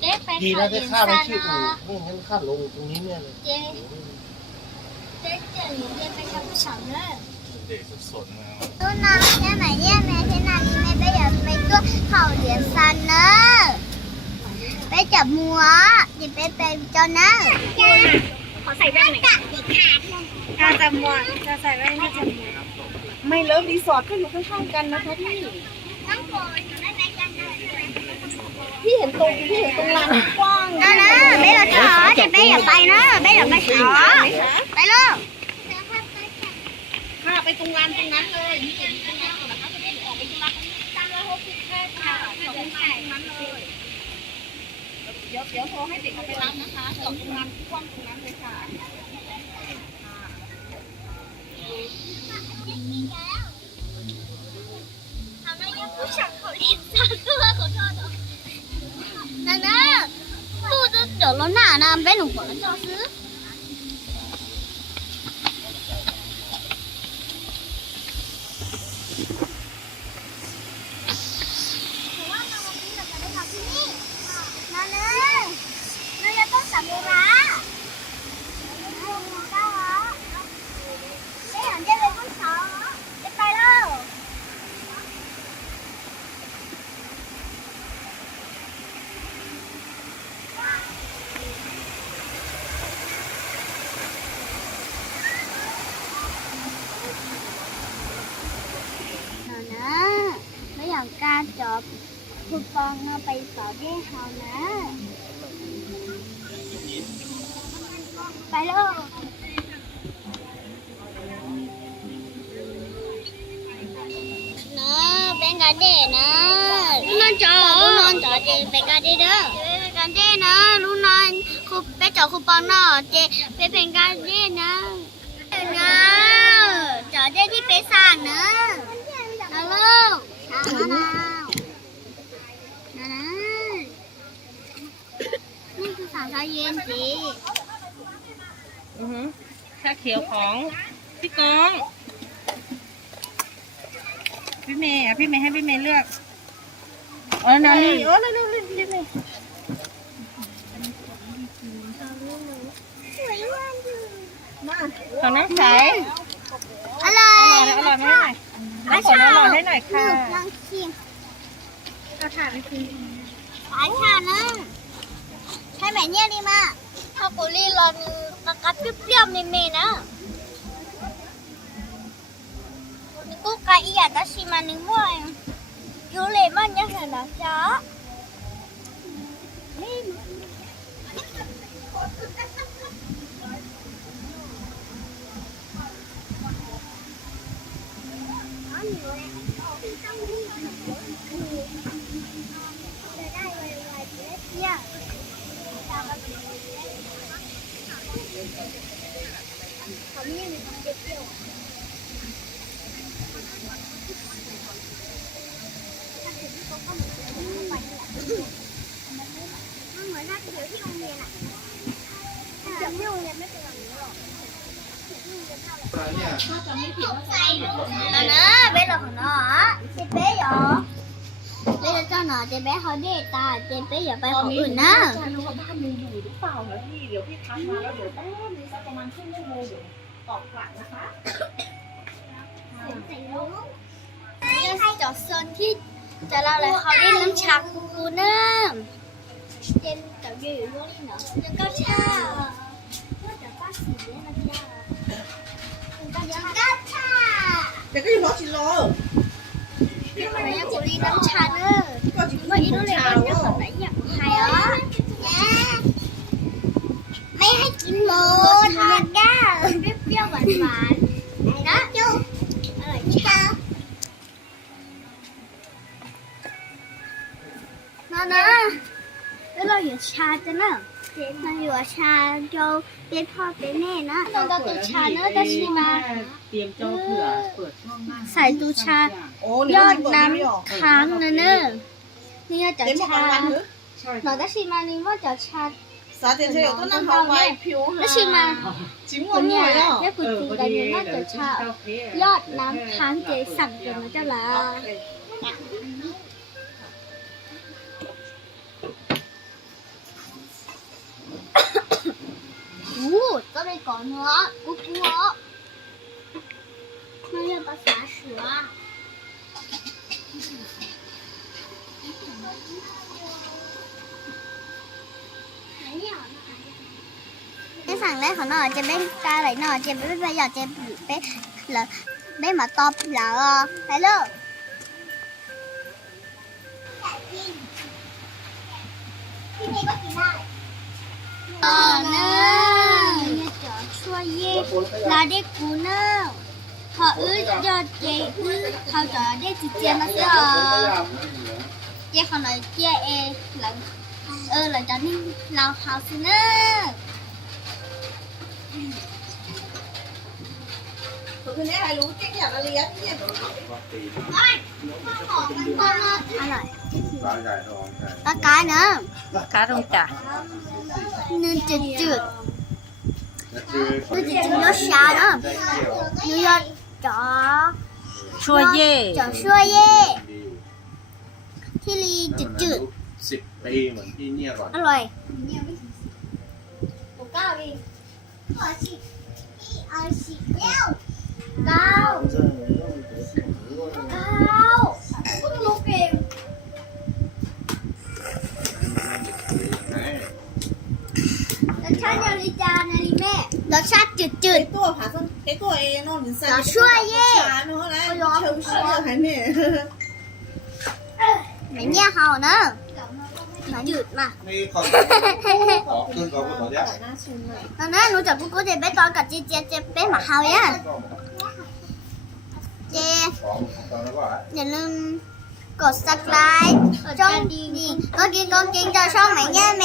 เจ๊ไป ดี ขอ นะ เหรี ที่ ยญ ข้าไม่ ซัน ขี้อู่ นะ ไม่งั้นข้าลงตรงนี้เนี่ยเลย เจ๊เจ๊ไปทำผู้สาวเนอะ เด็กสดๆนะ ตู้น้ำเนี่ยไหนเนี่ยแม่ที่นานี้ไม่ไปอย่าไปตู้เข่าเหรียญซันเนอะไปจับมัวอย่าไปเป็นเจ้าเนอะขอใส่แว่นหน่อยการจับมัวจะใส่แว่นไม่จับมัว ไม่เลิฟรีสอร์ทก็อยู่ข้างๆกันนะคะพี่ ต้องโกนได้ไหมกันได้ไหม พี่เห็นตรงลานกว้าง นะนะเบ๊เราจะขอเดี๋ยวเบ๊อย่าไปนะเบ๊อย่าไปขอไปเลย ค่ะไปตรงลานตรงนั้นเลยนี่เห็นตรงนั้นเหรอคะจะได้ออกไปตรงลานตรงนี้ตั้งแล้วเขาคิดแค่ค่ะขอบคุณค่ะตรงนั้นเลยเดี๋ยวโทรให้เด็กเขาไปรับนะคะจอดตรงลานกว้างตรงนั้นเลยค่ะ ผู้ชายเขาเรียนซาตัวขอโทษนะนะพูดเดี๋ยวเราหน้านะเบ๊หนูบอกแล้วจะซื้อนานะนาจะต้องสัมภาระไม่อยากจะเลยผู้ชายจะไปแล้ว นะไม่อยากการจอบคูปองมาไปสอบได้เฮานะไปเลยนะเป็นการเด้นะลูกนอนจอเจเป็นการเด้เด้อเป็นการเด้นะลูกนอนคูไปจอคูปองเนาะเจเป็นการเด้นะนะจอเด้ที่ไปสั่งนะนะลูกนะนี่คือสารชาเย็นสิ ชาเขียวของพี่กองพี่เมย์ให้พี่เมย์เลือกนั่นนี่นั่นพี่เมย์ สวยงามอยู่ ขอน้ำใส อร่อย อร่อยไหมหน่อยขอน้ำอร่อยให้หน่อยค่ะ ลองชิมกระถางคือปลาชานะใช่ไหมเนี่ยดีมากถ้าปุรีรอนกัดเปรี้ยวๆเมย์นะนี่กูกะอีอยากจะชิมอันนึงว่ายูเลมันยังเห็นนะจ๊ะนี่เหมือนถ้าเดี๋ยวที่โรงเรียนอ่ะจำที่โรงเรียนไม่เป็นแบบนี้หรอกนะเบ๊หรอของน้องเจ๊เบ๊หรอเบ๊จะเจ้าหน่อเจ๊เบ๊เขาเดตาเจ๊เบ๊อย่าไปของอื่นนะ อาจารย์รู้ว่าบ้านมีอยู่หรือเปล่านะพี่เดี๋ยวพี่ทักมาแล้วเดี๋ยวแป๊บนึงสักประมาณครึ่งชั่วโมงเดี๋ยวตอบกลับนะคะ ใครจอดโซนที่จะเล่าอะไรเขาเล่นน้ำชาคูน้ำเย็นกับเยอะอยู่ร่วงนี่เนาะยังก็ชาเดี๋ยวก็อยู่รอชิโร่ ไม่อยากจะรีน้ำชาเนอะว่าอีนู่นเลยมันจะแบบไหนอยากใครอ๋อไม่ให้กินหมดอยากได้เปรี้ยวๆหวานๆนะจุ๊บอร่อยจ้านะแล้วเราอยู่ชาจ้ะเนอะเราอยู่ชาโจเป็นพ่อเป็นแม่นะเราตัวชาเนอะจะชิมา เตรียมจองเผื่อเปิดช่องหน้า ใส่ตูชายอดน้ำค้างนะเนอะนี่จะชาเราจะชิมานี่ว่าจะชา สาเตียนเชียวต้นน้ำหอมไว้ผิว แล้วชิมา จิ้ม ค หัวน ห เนี่ น่ ย อยอ่ะ แค่คุณตีกันอยู่น่าจะชายอดน้ำค้างเจสั่งกันนะเจ้าละ ก่อนเนาะกูกลัวมันเรียนภาษาเสือcái thằng đấy của nó trên bên ca lại nó trên bên bây giờ trên bên là bên mà top là hello nè chua ye là để cú nè họ cho chị họ cho để chị chơi mà sao chị không nói chơi là cho nên làm học sinh nè คือเนี่ยใครรู้เจ๊อยากเลี้ยงเนี่ย อร่อย ร้านใหญ่ทองใช่ ปลากายเนอะ ค้าตรงจ่า เนื้อจืด แล้วคือ เนื้อจืดรสชาเนอะ ได้เกี่ยว เนื้อจ๋อ ช่วยเย่ จ๋อช่วยเย่ ดี ที่ลีจืด 10 ปีเหมือนที่เนี่ยก่อน อร่อยเก้าดิเก้าคุณลูกเก่งรสชาตินาฬิจานาฬิแม่รสชาติจืด cái tuổi nó đến Nó chua ghê. nó đấy châu sữa hay nè ๆไม่เนี่ยเขาเนอะมันจืดมาก นี่เขาขอขึ้นก่อนก่อนเนี้ย ตอนนั้นหนูจับปุ๊กเจไปตอนกับเจไปหมาเฮาเนี่ยเจ ของตอนนั้นว่า อย่าลืมกด subscribe ช่องดีก็กินจะช่องไหนแง่แม